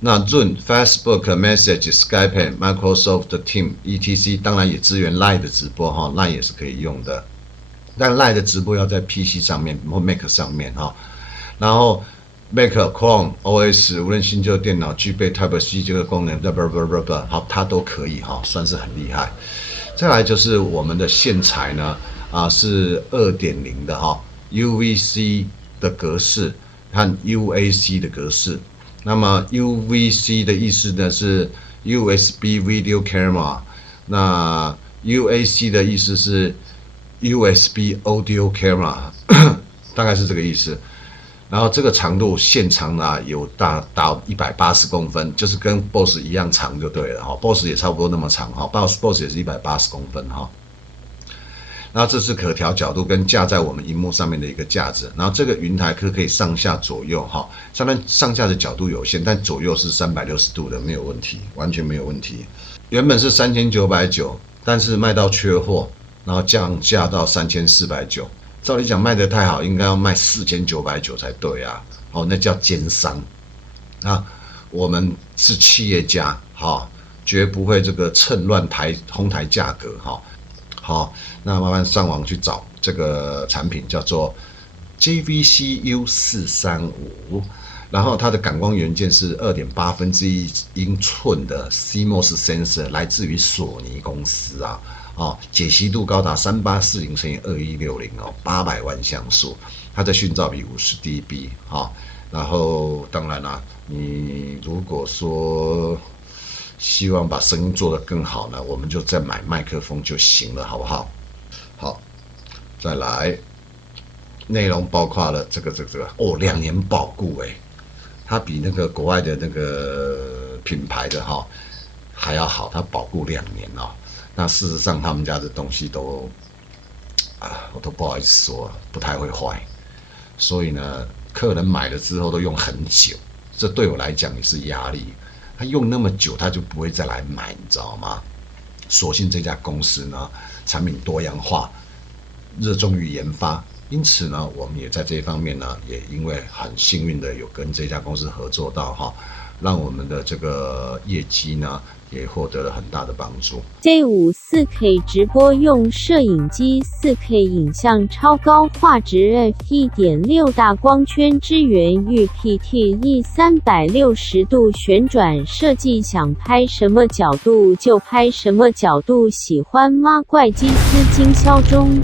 那 Zoom、Facebook、Message、Skype、Microsoft Teams、etc. 当然也支援 Line 的直播哈 ，Line 也是可以用的。但 Line 的直播要在 PC 上面或 Mac 上面哈。然后 Mac、Chrome、OS 无论新旧电脑具备 Type-C 这个功能，好，它都可以哈，算是很厉害。再来就是我们的线材呢，是 2.0 的哈 ，UVC 的格式和 UAC 的格式。那么 UVC 的意思呢是 USB Video Camera， 那 UAC 的意思是 USB Audio Camera， 大概是这个意思。然后这个长度线长呢有达180公分，就是跟 BOSS 一样长就对了哈 ，BOSS 也差不多那么长哈 ，BOSS 也是180公分哈。然后这是可调角度跟架在我们荧幕上面的一个架子，然后这个云台可以上下左右哈，上下的角度有限，但左右是360度的，没有问题，完全没有问题。原本是3990，但是卖到缺货，然后降价到3490。照理讲卖得太好，应该要卖4990才对啊，哦，那叫奸商啊！我们是企业家，哈，绝不会这个趁乱哄抬价格哈。好，那慢慢上网去找这个产品，叫做 JVC-U435， 然后它的感光元件是2.8英寸的 CMOS sensor， 来自于索尼公司啊。解析度高达3840×2160哦，800万像素，它的讯噪比50 dB 然后当然啦，你如果说希望把声音做得更好呢，我们就再买麦克风就行了，好不好？好，再来，内容包括了这个哦，2年保固它比那个国外的那个品牌的还要好，它保固2年哦。那事实上他们家的东西都我都不好意思说，不太会坏，所以呢，客人买了之后都用很久，这对我来讲也是压力。他用那么久，他就不会再来买，你知道吗？所幸这家公司呢，产品多样化，热衷于研发，因此呢，我们也在这一方面呢，也因为很幸运的有跟这家公司合作到让我们的这个业绩呢也获得了很大的帮助。J5 4K 直播用摄影机 4K 影像超高画质 f1.6 大光圈支援与 PTE 360度旋转设计，想拍什么角度就拍什么角度，喜欢吗？怪基斯经销中。